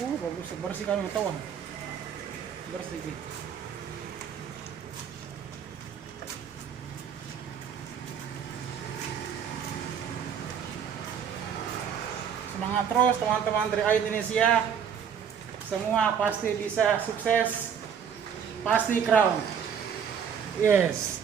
Bagus, bersih kan tahu. Bersih gitu. Semangat terus teman-teman dari Air Indonesia. Semua pasti bisa sukses. Pasti crown. Yes.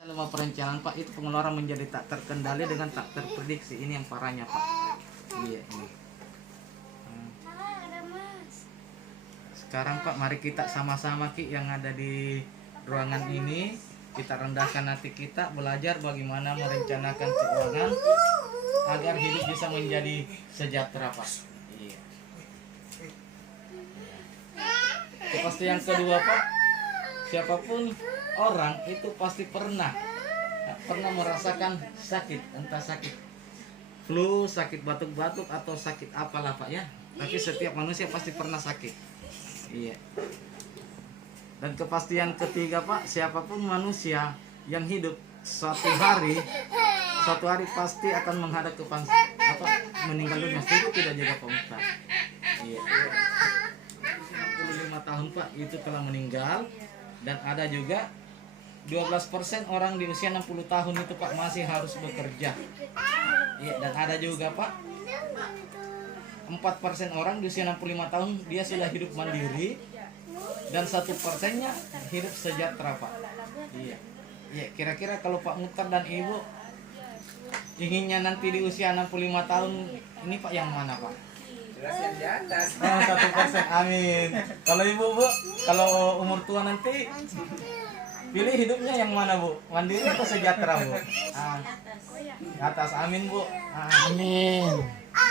Selama perencanaan Pak itu pengeluaran menjadi tak terkendali dengan tak terprediksi. Ini yang parahnya Pak. Iya ini. Sekarang Pak mari kita sama-sama Ki yang ada di ruangan ini, kita rendahkan hati kita, belajar bagaimana merencanakan keuangan agar hidup bisa menjadi sejahtera Pak. Iya. Itu pasti yang kedua Pak, siapapun orang itu pasti pernah merasakan sakit, entah sakit flu, sakit batuk-batuk atau sakit apalah Pak ya. Tapi setiap manusia pasti pernah sakit. Iya. Dan kepastian ketiga Pak, siapapun manusia yang hidup suatu hari pasti akan menghadap ke meninggal dunia. Itu tidak juga Pak Ustaz. Iya. 65 tahun Pak itu telah meninggal, dan ada juga 12% orang di usia 60 tahun itu Pak masih harus bekerja. Iya, dan ada juga Pak 4% orang di usia 65 tahun dia sudah hidup mandiri, dan 1%-nya hidup sejahtera Pak. Iya. Iya, kira-kira kalau Pak Mukhtar dan Ibu inginnya nanti di usia 65 tahun ini Pak yang mana Pak? Jelas yang di atas. 1%, amin. Kalau Ibu Bu, kalau umur tua nanti pilih hidupnya yang mana Bu? Mandiri atau sejahtera Bu? Di atas, amin Bu. Amin.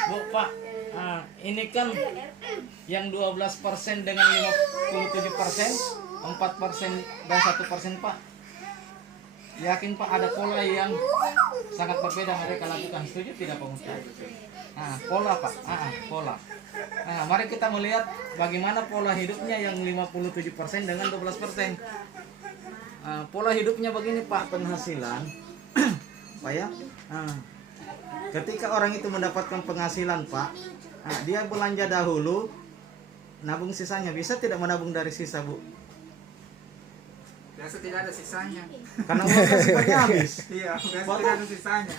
Bu Pak, ini kan yang 12% dengan 57%, 4% dan 1% Pak. Yakin Pak ada pola yang sangat berbeda mereka lakukan. Setuju tidak Pak Ustaz? Pola Pak, pola. Mari kita melihat bagaimana pola hidupnya yang 57% dengan 12%. Pola hidupnya begini Pak, penghasilan Pak ya. Ketika orang itu mendapatkan penghasilan Pak, dia belanja dahulu, nabung sisanya. Bisa tidak menabung dari sisa Bu? Biasa tidak ada sisanya. Karena uangnya semuanya habis. Iya, biasa tidak ada sisanya.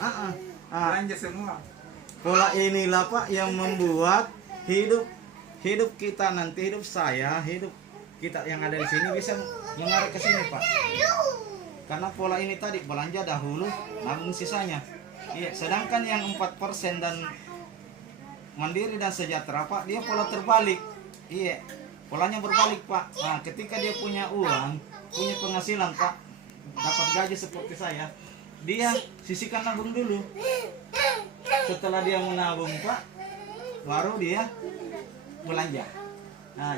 Belanja semua. Pola inilah Pak yang membuat hidup kita nanti, hidup saya, hidup kita yang ada di sini bisa mengarah ke sini Pak. Karena pola ini tadi belanja dahulu, nabung sisanya. Iya, sedangkan yang 4% dan mandiri dan sejahtera Pak, dia pola terbalik. Iya, polanya berbalik Pak. Ketika dia punya uang, punya penghasilan Pak, dapat gaji seperti saya, dia sisihkan nabung dulu. Setelah dia menabung Pak, baru dia belanja.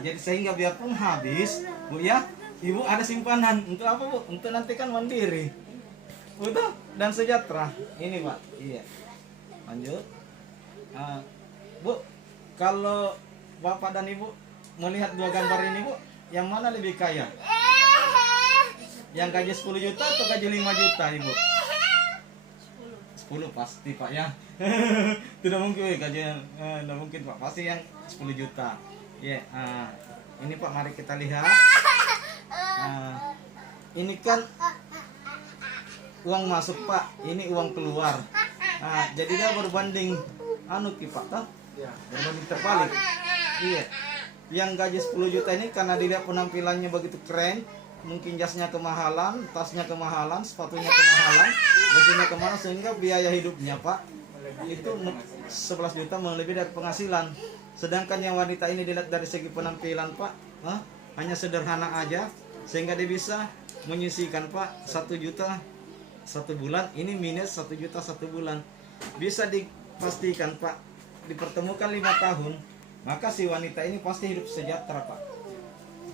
Jadi sehingga biarpun habis Bu ya, Ibu ada simpanan untuk apa Bu? Untuk nanti kan mandiri, udah dan sejahtera. Ini Pak. Iya. Lanjut. Bu, kalau Bapak dan Ibu melihat dua gambar ini Bu, yang mana lebih kaya? Yang gaji 10 juta atau gaji 5 juta Ibu? 10 pasti Pak ya. Tidak mungkin gaji tidak mungkin Pak, pasti yang 10 juta. Ya, ini Pak mari kita lihat. Ini kan uang masuk Pak, ini uang keluar. Jadi dia berbanding Pak toh? Ya. Berbanding terbalik. Iya. Yang gaji 10 juta ini karena dilihat penampilannya begitu keren, mungkin jasnya kemahalan, tasnya kemahalan, sepatunya kemahalan, mesinnya kemana, sehingga biaya hidupnya Pak itu 11 juta melebihi dari penghasilan. Sedangkan yang wanita ini dilihat dari segi penampilan Pak, hanya sederhana aja, sehingga dia bisa menyisihkan Pak 1 juta 1 bulan, ini minus 1 juta 1 bulan. Bisa dipastikan Pak, dipertemukan 5 tahun, maka si wanita ini pasti hidup sejahtera Pak.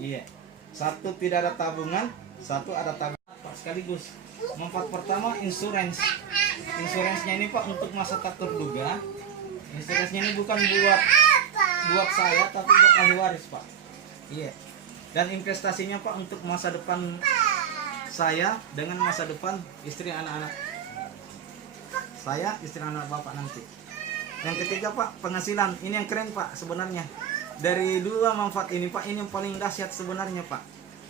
Iya. Satu tidak ada tabungan, satu ada tabungan Pak sekaligus. Manfaat pertama insurans. Insuransinya ini Pak untuk masa tak terduga. Insuransinya ini bukan buat saya tapi buat ahli waris Pak. Iya. Dan investasinya Pak untuk masa depan saya dengan masa depan istri anak-anak saya, istri anak bapak nanti. Yang ketiga Pak, penghasilan. Ini yang keren Pak sebenarnya. Dari 2 manfaat ini Pak, ini yang paling dahsyat sebenarnya Pak.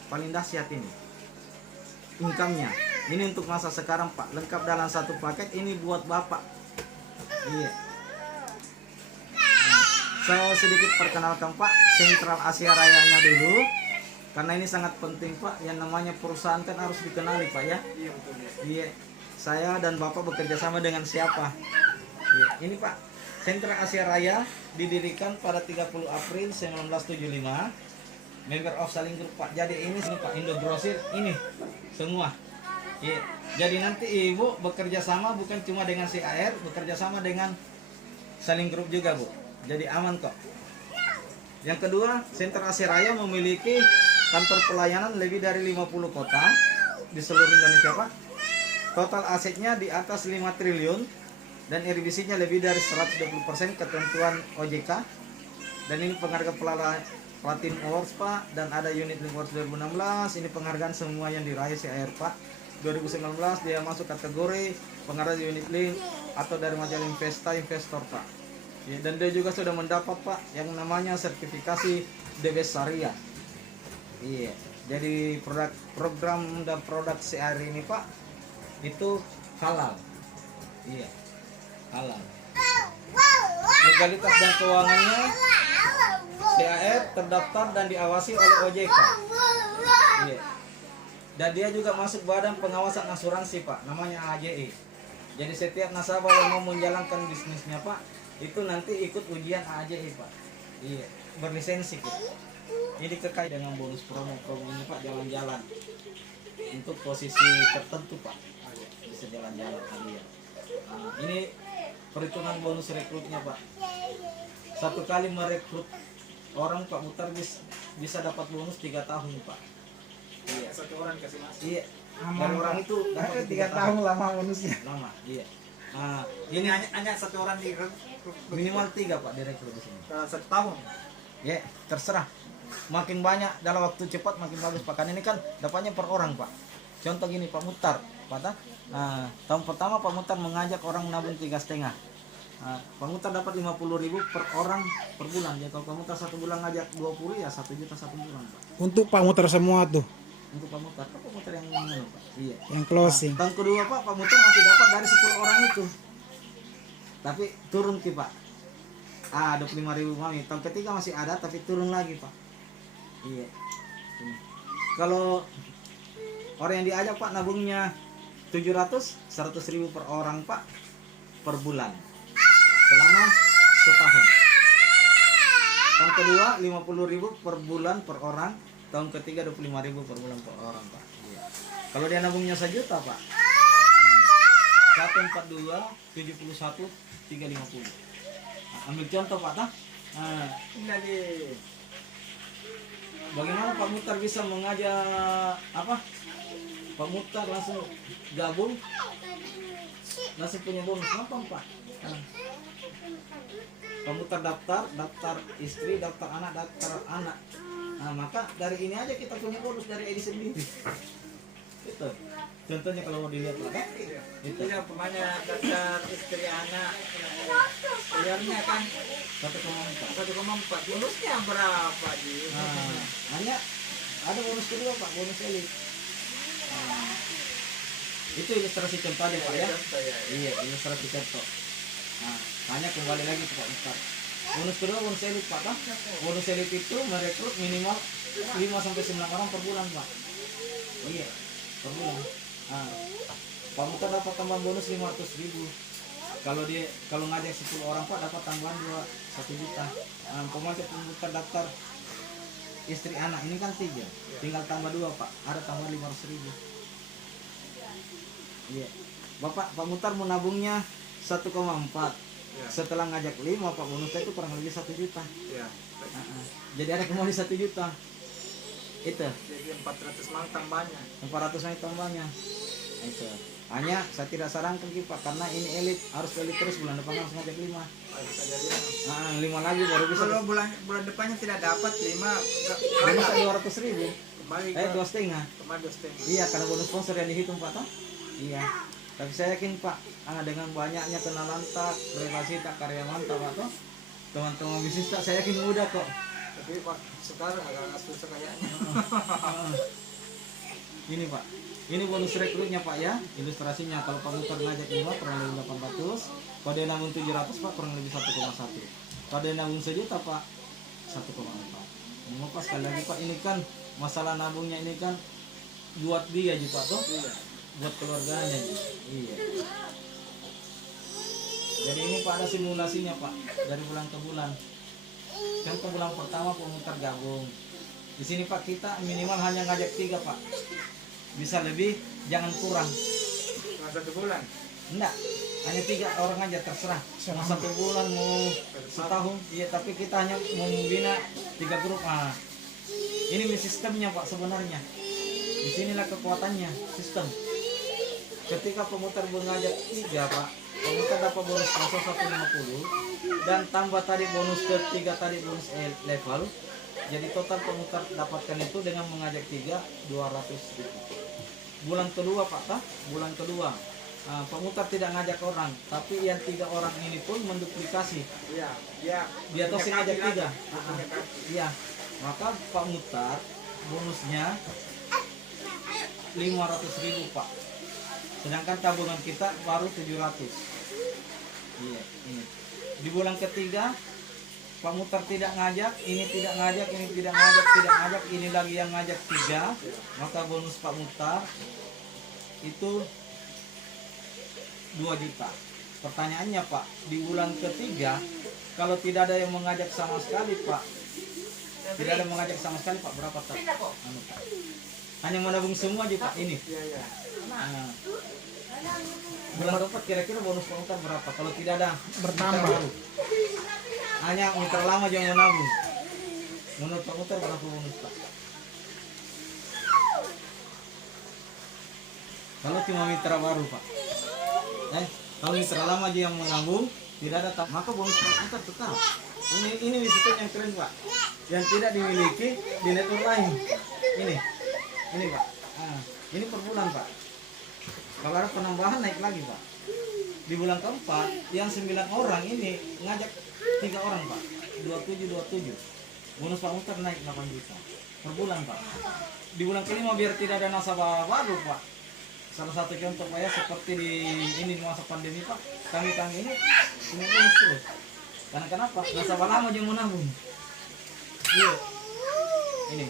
Paling dahsyat ini. Income-nya. Ini untuk masa sekarang Pak. Lengkap dalam satu paket, ini buat bapak. Iya. Saya sedikit perkenalkan Pak, Sentral Asia Rayanya dulu. Karena ini sangat penting Pak, yang namanya perusahaan kan harus dikenali Pak ya. Iya betul ya. Iya. Saya dan bapak bekerja sama dengan siapa? Iya. Ini Pak, Sentral Asia Raya didirikan pada 30 April 1975. Member of Saling Group Pak. Jadi ini Pak, Indo Grosir ini semua. Iya. Jadi nanti Ibu bekerja sama bukan cuma dengan CAR, bekerja sama dengan Saling Group juga Bu. Jadi aman kok. Yang kedua, Sentral Asia Raya memiliki kantor pelayanan lebih dari 50 kota di seluruh Indonesia Pak. Total asetnya di atas 5 triliun dan RBC-nya lebih dari 120% ketentuan OJK. Dan ini penghargaan Platin Awards Pak, dan ada Unit Link Awards 2016. Ini penghargaan semua yang diraih CAR Pak. 2019 dia masuk kategori penghargaan Unit Link atau dari majalah Investor Pak. Ya, dan dia juga sudah mendapat Pak yang namanya sertifikasi DBS Syariah. Iya. Jadi program dan produk CAR ini Pak itu halal. Iya. Halal. Legalitas dan keuangannya CAR terdaftar dan diawasi oleh OJK. Iya. Dan dia juga masuk Badan Pengawasan Asuransi Pak, namanya AJE. Jadi setiap nasabah yang mau menjalankan bisnisnya Pak, itu nanti ikut ujian AJE Pak. Iya, berlisensi Pak. Ini terkait dengan bonus promo ini Pak, jalan-jalan untuk posisi tertentu Pak, bisa jalan-jalan hadiah. Nah, ini perhitungan bonus rekrutnya Pak. 1 kali merekrut orang Pak Mutar bisa dapat bonus 3 tahun Pak. Iya. 1 orang kasih masuk. Iya. Aman, Dan orang Pak. itu dapat 3 tahun lama bonusnya. lama. Iya. Nah, Ini ini hanya 1 orang di minimal 3 Pak direkrut di sini. 1 tahun. Ya, terserah. Makin banyak dalam waktu cepat makin bagus Pak. Kan ini kan dapatnya per orang Pak. Contoh gini Pak Mutar, Pak. Nah, tahun pertama Pak Mutar mengajak orang menabung 3,5. Nah, Pak Mutar dapat 50.000 per orang per bulan. Ya kalau Pak Mutar 1 bulan ngajak 20 ya 1 juta 1 bulan Pak. Untuk Pak Muter semua tuh Untuk Pak Mutar, Pak Mutar yang mana Pak? Iya. yang closing. Tahun kedua Pak Mutar masih dapat dari 10 orang itu. Tapi turun Ki Pak. 25.000 mami. Tahun ketiga masih ada tapi turun lagi Pak. Iya. Ini. Kalau orang yang diajak Pak nabungnya 100.000 per orang Pak per bulan selama setahun. Tahun kedua 50.000 per bulan per orang. Tahun ketiga 25.000 per bulan per orang Pak. Iya. Kalau dia nabungnya 1 juta Pak. 142 71 350. Ambil contoh Pak Nah, Ini lagi bagaimana Pak Mutar bisa mengajak apa? Pak Mutar langsung gabung, langsung punya bonus gampang Pak. Pak Mutar daftar istri, daftar anak. Nah maka dari ini aja kita punya bonus dari Edi sendiri. Itu. Contohnya kalau mau dilihat Pak, itu. Tidak pokoknya daftar istri anak. Bayarnya kan 1,4. 1,4. Bonusnya berapa Ji? Nah, hanya ada bonus kedua Pak, bonus elit. Nah, itu ilustrasi contoh aja Pak ya. Iya, ilustrasi contoh. Nah, hanya kembali lagi ke Pak Ustaz. Bonus kedua bonus elit Pak. Bonus elit itu merekrut minimal 5 sampai 9 orang per bulan Pak. Iya, per bulan. Ah, Pak Mutar dapat tambahan bonus 500.000. Kalau ngajak 10 orang Pak dapat tambahan 1 juta. Pemajak Pak Mutar daftar istri anak ini kan 3, tinggal tambah 2 Pak, ada tambah 500.000. Iya, Pak Mutar mau nabungnya 1,4. Setelah ngajak 5 Pak bonusnya itu kurang lebih 1 juta. Jadi ada kembali 1 juta. Itu Jadi 400 mang tambahnya. 400 naik tambahnya. Itu. Hanya saya tidak sarankan Pak karena ini elit, harus elit terus bulan depan harus ngajak 5. Bisa jadi. 5 lagi baru bisa. Kalau bulan depannya tidak dapat 5, Bisa 200.000. kembali ke 2,5. kembali 2,5. Iya, karena bonus sponsor yang dihitung Pak toh? Iya. Tapi saya yakin Pak, dengan banyaknya kenalan tak, relasi tak, karyawan tak Pak toh, teman-teman bisnis tak, saya yakin mudah kok. Tapi Pak sekarang agak susah kayaknya. Ini Pak, ini bonus rekrutnya Pak ya, ilustrasinya. Kalau Pak Mutar ngajak 5 kurang lebih 800, kalau dia nabung 700 Pak kurang lebih 1,1. Kalau dia nabung 1 juta Pak 1,4. Mau pas sekali lagi Pak, ini kan masalah nabungnya ini kan buat dia juga toh, buat keluarganya. Iya. Jadi ini Pak ada simulasinya Pak dari bulan ke bulan. Kan ke bulan pertama Pak Mutar gabung. Di sini Pak kita minimal hanya ngajak 3 Pak. Bisa lebih, jangan kurang. Cuma 1 bulan. Enggak, hanya 3 orang aja terserah. Mau 1 bulan, mau setahun. Iya, tapi kita hanya membina 3 grup. Ini sistemnya Pak sebenarnya. Disinilah kekuatannya, sistem. Ketika pemutar mengajak 3 Pak, pemutar dapat bonus sponsor 150 dan tambah tadi bonus ketiga tadi bonus level. Jadi total pemutar dapatkan itu dengan mengajak 3 200.000. Bulan kedua Pak tah, bulan kedua pemutar tidak ngajak orang, tapi yang 3 orang ini pun menduplikasi. Iya, iya. Dia toh sih ngajak 3. Punya kaki. Iya. Maka Pak Mutar bonusnya 500.000 Pak. Sedangkan tabungan kita baru 700. Iya, ini. Di bulan ketiga Pak Mutar tidak ngajak, ini tidak ngajak, ini tidak ngajak, tidak ngajak, ini lagi yang ngajak 3, maka bonus Pak Mutar itu 2 juta. Pertanyaannya Pak, di bulan ketiga kalau tidak ada yang mengajak sama sekali Pak, tidak ada yang mengajak sama sekali Pak, berapa tak? Pak? Hanya menabung semua juga ini. Iya, iya. Nah, bulan keempat kira-kira bonus Pak Mutar berapa? Kalau tidak ada Bertambah. mitra baru. Hanya mitra lama jangan menabung. Menurut Pak Mutar berapa bonus Pak? Kalau cuma mitra baru Pak, kalau mitra lama aja yang menabung tidak ada maka bonus Pak Mutar tetap. Ini sistem yang keren Pak, yang tidak dimiliki di network lain. Ini Pak, ini per bulan Pak. Kalau ada penambahan naik lagi Pak. Di bulan keempat yang 9 orang ini ngajak 3 orang Pak, 27. Bonus Pak Mutar naik 8 juta per bulan Pak. Di bulan kelima biar tidak ada nasabah baru Pak. Salah satu contoh Pak ya, seperti di masa pandemi Pak, kami ini punya bonus terus. Karena kenapa? Nasabah lama yang menabung. Iya. Ini.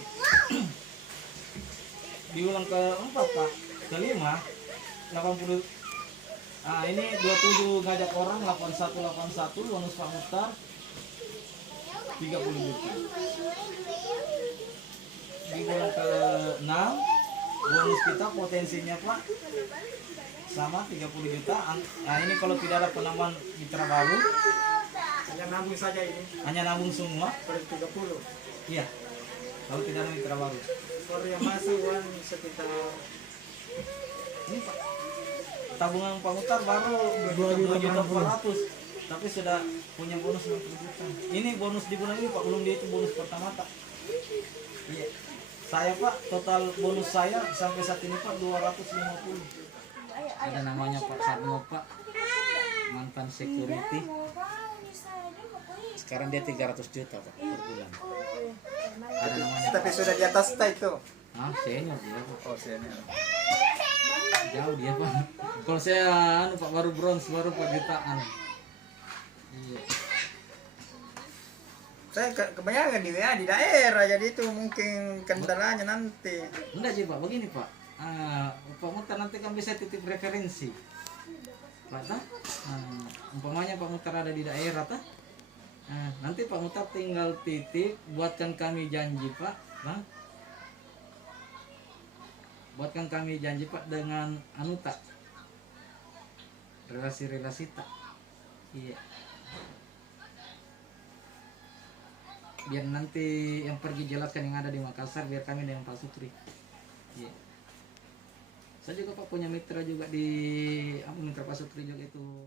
Di bulan keempat Pak, kelima 80. Ini 27 ngajak orang 81 bonus Pak Mutar 30 juta. Di bulan ke-6 bonus kita potensinya Pak sama 30 juta. Ini kalau tidak ada penambahan mitra baru, Hanya nabung saja ini. hanya nabung semua. Per 30. Iya. Kalau tidak ada mitra baru. Kalau yang masih uang sekitar Ini Pak, tabungan Pak Mutar baru 2.400.000, tapi sudah punya bonus 60 juta. Ini bonus di bulan ini Pak, belum dihitung bonus pertama Pak. Iya. Saya Pak, total bonus saya sampai saat ini Pak 250. Ada namanya Pak Sarno Pak, mantan security. Sekarang dia 300 juta Pak per bulan. Ada namanya. tapi sudah di atas itu. Senior dia Pak. Oh, senior. Jauh dia Pak. Kalau saya Pak baru bronze, baru 4 jutaan. Iya. Saya kebanyakan di daerah, jadi itu mungkin kendalanya nanti. Enggak sih Pak, begini Pak. Pak Mutar nanti kan bisa titip referensi Pak tah? Umpamanya Pak Mutar ada di daerah tah? Nanti Pak Mutar tinggal titip, buatkan kami janji Pak, buatkan kami janji Pak dengan anu tak, relasi-relasi tak, iya. Biar nanti yang pergi jelaskan yang ada di Makassar, biar kami dengan Pak Sukri, iya. Saya juga Pak punya mitra juga di, mitra Pak Sukri juga itu